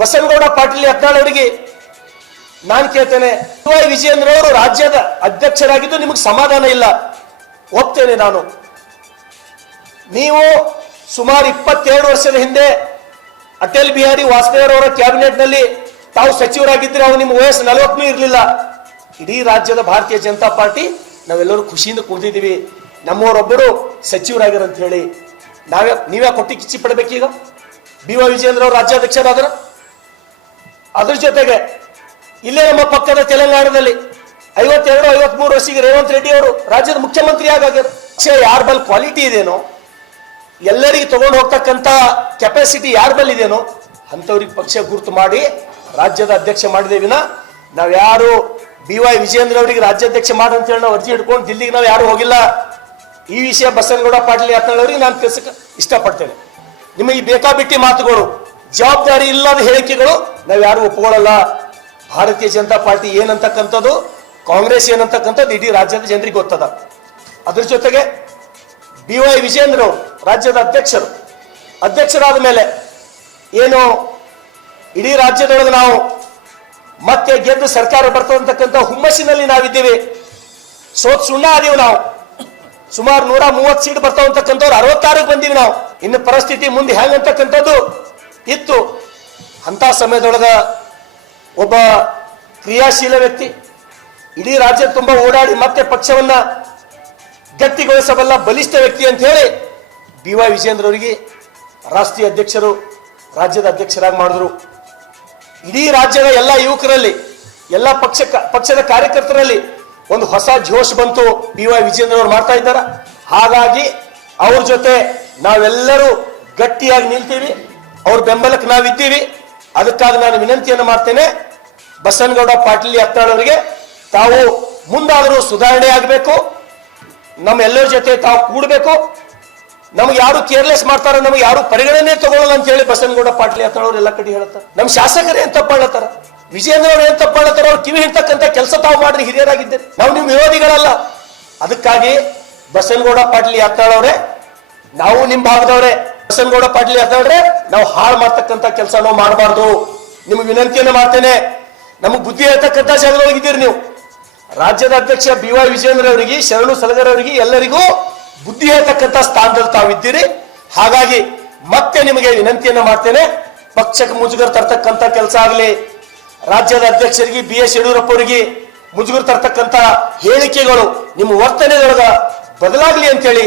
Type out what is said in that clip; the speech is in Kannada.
ಬಸನಗೌಡ ಪಾಟೀಲ್ ಯತ್ನಾಳ್ ಅವರಿಗೆ ನಾನು ಕೇಳ್ತೇನೆ. ವೈ ವಿಜಯೇಂದ್ರ ಅವರು ರಾಜ್ಯದ ಅಧ್ಯಕ್ಷರಾಗಿದ್ದು ನಿಮಗೆ ಸಮಾಧಾನ ಇಲ್ಲ. ಒಪ್ತೇನೆ ನಾನು. ನೀವು ಸುಮಾರು ಇಪ್ಪತ್ತೆರಡು ವರ್ಷದ ಹಿಂದೆ ಅಟಲ್ ಬಿಹಾರಿ ವಾಜಪೇಯಿ ಅವರ ಕ್ಯಾಬಿನೆಟ್ನಲ್ಲಿ ತಾವು ಸಚಿವರಾಗಿದ್ದರೆ ಅವು ನಿಮ್ಮ ವಯಸ್ಸು ನಲವತ್ತೂ ಇರಲಿಲ್ಲ. ಇಡೀ ರಾಜ್ಯದ ಭಾರತೀಯ ಜನತಾ ಪಾರ್ಟಿ, ನಾವೆಲ್ಲರೂ ಖುಷಿಯಿಂದ ಕೂತಿದ್ದೀವಿ. ನಮ್ಮವರೊಬ್ಬರು ಸಚಿವರಾಗಿರಂತ ಹೇಳಿ ನಾವೇ, ನೀವೇ ಕೊಟ್ಟಿ ಕಿಚ್ಚಿ ಪಡಬೇಕೀಗ? ಬಿ ವೈ ವಿಜೇಂದ್ರ ಅವರು ರಾಜ್ಯಾಧ್ಯಕ್ಷರಾದ್ರ? ಅದ್ರ ಜೊತೆಗೆ ಇಲ್ಲೇ ನಮ್ಮ ಪಕ್ಕದ ತೆಲಂಗಾಣದಲ್ಲಿ ಐವತ್ತೆರಡು, ಐವತ್ಮೂರು ವರ್ಷಿಗೆ ರೇವಂತ್ ರೆಡ್ಡಿ ಅವರು ರಾಜ್ಯದ ಮುಖ್ಯಮಂತ್ರಿ ಆಗಾಗ್ಯಾರ. ಯಾರ ಬಲ್ ಕ್ವಾಲಿಟಿ ಇದೇನೋ? ಎಲ್ಲರಿಗೆ ತಗೊಂಡು ಹೋಗ್ತಕ್ಕಂಥ ಕೆಪಾಸಿಟಿ ಯಾರ ಬಲ್ ಇದೇನೋ? ಅಂಥವ್ರಿಗೆ ಪಕ್ಷ ಗುರುತು ಮಾಡಿ ರಾಜ್ಯದ ಅಧ್ಯಕ್ಷ ಮಾಡಿದೆ ನಾವ್ ಯಾರು ಬಿ ವೈ ವಿಜೇಂದ್ರ ಅವರಿಗೆ ರಾಜ್ಯಾಧ್ಯಕ್ಷ ಮಾಡು ಅಂತ ಹೇಳಿ ನಾವು ಅರ್ಜಿ ಹಿಡ್ಕೊಂಡು ದಿಲ್ಲಿಗೆ ನಾವು ಯಾರು ಹೋಗಿಲ್ಲ. ಈ ವಿಷಯ ಬಸವನಗೌಡ ಪಾಟೀಲ್ ಅಂತ ನಾನು ತಿಳಿಸಕ್ಕೆ ಇಷ್ಟಪಡ್ತೇನೆ. ನಿಮಗೆ ಬೇಕಾಬಿಟ್ಟಿ ಮಾತುಗಳು ಜವಾಬ್ದಾರಿ ಇಲ್ಲದ ಹೇಳಿಕೆಗಳು ನಾವು ಯಾರು ಒಪ್ಕೊಳ್ಳಲ್ಲ. ಭಾರತೀಯ ಜನತಾ ಪಾರ್ಟಿ ಏನಂತಕ್ಕಂಥದ್ದು, ಕಾಂಗ್ರೆಸ್ ಏನಂತಕ್ಕಂಥದ್ದು ಇಡೀ ರಾಜ್ಯದ ಜನರಿಗೆ ಗೊತ್ತದ. ಅದ್ರ ಜೊತೆಗೆ ಬಿ ವೈ ವಿಜೇಂದ್ರ ಅವರು, ರಾಜ್ಯದ ಅಧ್ಯಕ್ಷರು. ಅಧ್ಯಕ್ಷರಾದ ಮೇಲೆ ಏನು ಇಡೀ ರಾಜ್ಯದೊಳಗೆ ನಾವು ಮತ್ತೆ ಗೆದ್ದು ಸರ್ಕಾರ ಬರ್ತದಂತಕ್ಕಂಥ ಹುಮ್ಮಸ್ಸಿನಲ್ಲಿ ನಾವಿದ್ದೀವಿ. ಸೋತ್ ಸುಣ್ಣ ಆದೀವಿ ನಾವು. ಸುಮಾರು ನೂರ ಮೂವತ್ತು ಸೀಟ್ ಬರ್ತಾವಂತಕ್ಕಂಥವ್ರು ಅರವತ್ತಾರಕ್ಕೆ ಬಂದೀವಿ ನಾವು. ಇನ್ನು ಪರಿಸ್ಥಿತಿ ಮುಂದೆ ಹೆಂಗಂತಕ್ಕಂಥದ್ದು ಇತ್ತು. ಅಂತ ಸಮಯದೊಳಗ ಒಬ್ಬ ಕ್ರಿಯಾಶೀಲ ವ್ಯಕ್ತಿ ಇಡೀ ರಾಜ್ಯ ತುಂಬ ಓಡಾಡಿ ಮತ್ತೆ ಪಕ್ಷವನ್ನ ಗಟ್ಟಿಗೊಳಿಸಬಲ್ಲ ಬಲಿಷ್ಠ ವ್ಯಕ್ತಿ ಅಂತ ಹೇಳಿ ಬಿ ವೈ ವಿಜೇಂದ್ರ ಅವರಿಗೆ ರಾಷ್ಟ್ರೀಯ ಅಧ್ಯಕ್ಷರು, ರಾಜ್ಯದ ಅಧ್ಯಕ್ಷರಾಗಿ ಮಾಡಿದ್ರು. ಇಡೀ ರಾಜ್ಯದ ಎಲ್ಲ ಯುವಕರಲ್ಲಿ, ಎಲ್ಲ ಪಕ್ಷ, ಪಕ್ಷದ ಕಾರ್ಯಕರ್ತರಲ್ಲಿ ಒಂದು ಹೊಸ ಜೋಶ್ ಬಂತು ಬಿ ವೈ ವಿಜೇಂದ್ರ ಅವರು ಮಾಡ್ತಾ ಇದ್ದಾರ. ಹಾಗಾಗಿ ಅವ್ರ ಜೊತೆ ನಾವೆಲ್ಲರೂ ಗಟ್ಟಿಯಾಗಿ ನಿಲ್ತೀವಿ. ಅವ್ರ ಬೆಂಬಲಕ್ಕೆ ನಾವಿದ್ದೀವಿ. ಅದಕ್ಕಾಗಿ ನಾನು ವಿನಂತಿಯನ್ನು ಮಾಡ್ತೇನೆ, ಬಸನಗೌಡ ಪಾಟೀಲ್ ಅವರಿಗೆ ತಾವು ಮುಂದಾದರೂ ಸುಧಾರಣೆ ಆಗಬೇಕು. ನಮ್ಮೆಲ್ಲರ ಜೊತೆ ತಾವು ಕೂಡಬೇಕು. ನಮ್ಗೆ ಯಾರು ಕೇರ್ಲೆಸ್ ಮಾಡ್ತಾರ, ನಮ್ಗೆ ಯಾರು ಪರಿಗಣನೆ ತಗೊಳ್ಳಲ್ಲ ಅಂತ ಹೇಳಿ ಬಸನಗೌಡ ಪಾಟೀಲ್ ಯತ್ನಾಳ್ ಎಲ್ಲ ಕಡೆ ಹೇಳ್ತಾರೆ ನಮ್ಮ ಶಾಸಕರೇ ಏನ್ ತಪ್ಪಾಳತ್ತಾರ ವಿಜೇಂದ್ರ ಅವ್ರು ಏನ್ ತಪ್ಪಾಳತ್ತಾರ ಅವ್ರು ಕಿವಿ ಹಿಡ್ತಕ್ಕಂಥ ಕೆಲಸ ತಾವು ಮಾಡ್ರಿ ಹಿರಿಯರಾಗಿದ್ದೇನೆ ನಾವು ನಿಮ್ಮ ವಿರೋಧಿಗಳಲ್ಲ. ಅದಕ್ಕಾಗಿ ಬಸನಗೌಡ ಪಾಟೀಲ್ ಯತ್ನಾಳ್ ಅವರೇ ನಾವು ನಿಮ್ಮ ಭಾಗದವ್ರೆ. ಬಸನಗೌಡ ಪಾಟೀಲ್ ಅದಾದ್ರೆ ನಾವು ಹಾಳು ಮಾಡ್ತಕ್ಕಂಥ ಕೆಲಸ ನಾವು ಮಾಡಬಾರ್ದು. ನಿಮ್ಗೆ ವಿನಂತಿಯನ್ನು ಮಾಡ್ತೇನೆ. ನಮಗೆ ಬುದ್ಧಿ ಹೇಳ್ತಕ್ಕಂಥ ಜಾಗದೊಳಗಿದ್ದೀರಿ ನೀವು. ರಾಜ್ಯದ ಅಧ್ಯಕ್ಷ ಬಿ ವೈ ವಿಜೇಂದ್ರ ಅವರಿಗೆ, ಶರಣು ಸಲಗರ್ ಅವರಿಗೆ ಎಲ್ಲರಿಗೂ ಬುದ್ಧಿ ಹೇಳ್ತಕ್ಕಂಥ ಸ್ಥಾನದಲ್ಲಿ ತಾವಿದ್ದೀರಿ. ಹಾಗಾಗಿ ಮತ್ತೆ ನಿಮಗೆ ವಿನಂತಿಯನ್ನು ಮಾಡ್ತೇನೆ. ಪಕ್ಷಕ್ಕೆ ಮುಜುಗರ ತರ್ತಕ್ಕಂಥ ಕೆಲಸ ಆಗಲಿ, ರಾಜ್ಯದ ಅಧ್ಯಕ್ಷರಿಗೆ ಬಿ ಎಸ್ ಯಡಿಯೂರಪ್ಪ ಅವರಿಗೆ ಮುಜುಗರ ತರ್ತಕ್ಕಂಥ ಹೇಳಿಕೆಗಳು ನಿಮ್ಮ ವರ್ತನೆದೊಳಗ ಬದಲಾಗಲಿ ಅಂತೇಳಿ